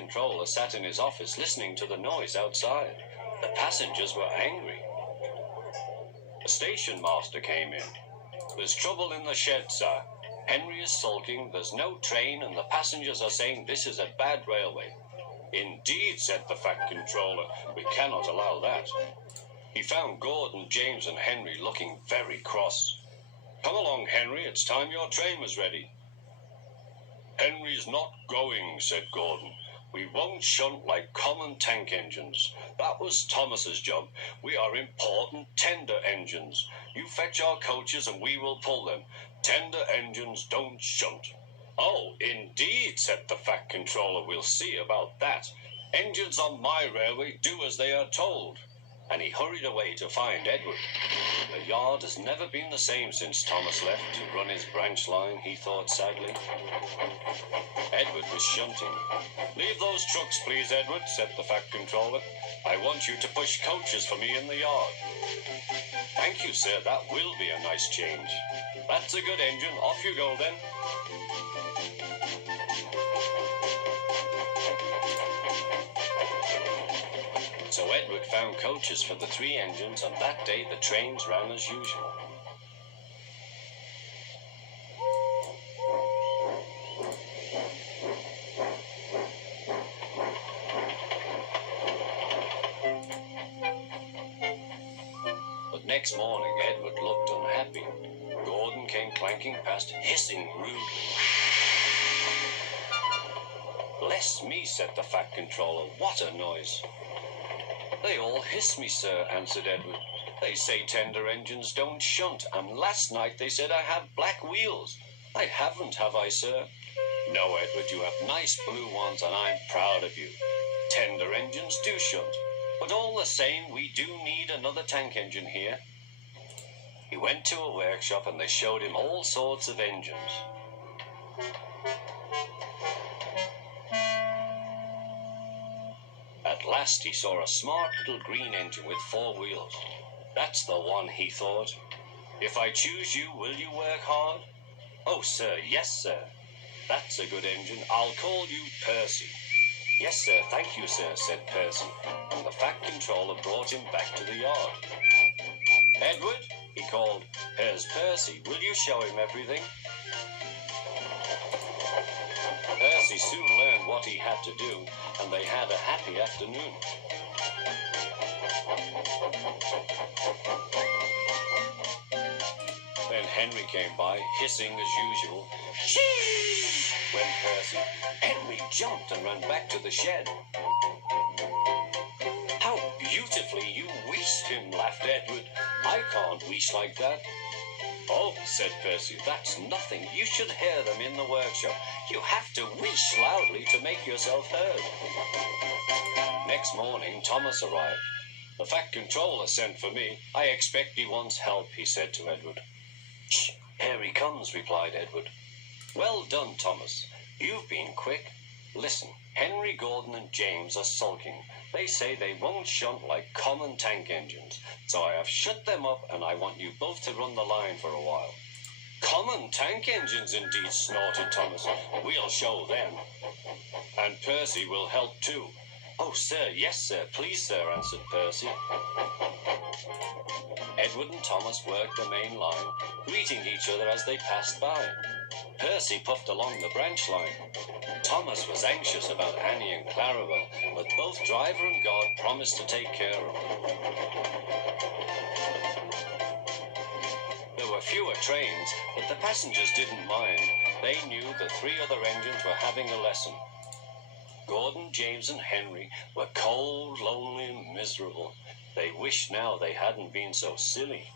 controller sat in his office listening to the noise outside. The passengers were angry. The station master came in. "There's trouble in the shed, sir. Henry is sulking, there's no train, and the passengers are saying this is a bad railway." "Indeed," said the Fat Controller, "we cannot allow that." He found Gordon, James, and Henry looking very cross. "Come along, Henry, it's time your train was ready." "Henry's not going," said Gordon. "We won't shunt like common tank engines. That was Thomas's job. We are important tender engines. You fetch our coaches and we will pull them. Tender engines don't shunt." "Oh, indeed," said the Fat Controller. "We'll see about that. Engines on my railway do as they are told." And he hurried away to find Edward. The yard has never been the same since Thomas left to run his branch line, he thought sadly. Edward was shunting. "Leave those trucks, please, Edward," said the Fat Controller. "I want you to push coaches for me in the yard." "Thank you, sir, that will be a nice change." "That's a good engine. Off you go, then." So Edward found coaches for the 3 engines, and that day the trains ran as usual. But next morning Edward looked unhappy. Gordon came clanking past, hissing rudely. "Bless me," said the Fat Controller, "what a noise." "They all hiss me, sir," answered Edward. "They say tender engines don't shunt, and last night they said I have black wheels. I haven't, have I, sir?" "No, Edward, you have nice blue ones, and I'm proud of you. Tender engines do shunt, but all the same, we do need another tank engine here." He went to a workshop, and they showed him all sorts of engines. At last he saw a smart little green engine with 4 wheels. "That's the one," he thought. "If I choose you, will you work hard?" "Oh, sir, yes, sir." "That's a good engine. I'll call you Percy." "Yes, sir, thank you, sir," said Percy, and the Fat Controller brought him back to the yard. "Edward," he called, "here's Percy. Will you show him everything?" Percy soon learned what he had to do, and they had a happy afternoon. Then Henry came by, hissing as usual. "Shee!" went Percy. Henry jumped and ran back to the shed. "How beautifully you wheezed him," laughed Edward. "I can't wheeze like that." "Oh," said Percy, "that's nothing. You should hear them in the workshop. You have to wheeze loudly to make yourself heard." Next morning, Thomas arrived. "The Fat Controller sent for me. I expect he wants help," he said to Edward. "Shh, here he comes," replied Edward. "Well done, Thomas. You've been quick. Listen, Henry, Gordon, and James are sulking. They say they won't shunt like common tank engines, so I have shut them up, and I want you both to run the line for a while." "Common tank engines, indeed," snorted Thomas. "We'll show them. And Percy will help too." "Oh, sir, yes, sir, please, sir," answered Percy. Edward and Thomas worked the main line, greeting each other as they passed by. Percy puffed along the branch line. Thomas was anxious about Annie and Clarabelle, but both driver and guard promised to take care of them. There were fewer trains, but the passengers didn't mind. They knew the 3 other engines were having a lesson. Gordon, James, and Henry were cold, lonely, and miserable. They wished now they hadn't been so silly.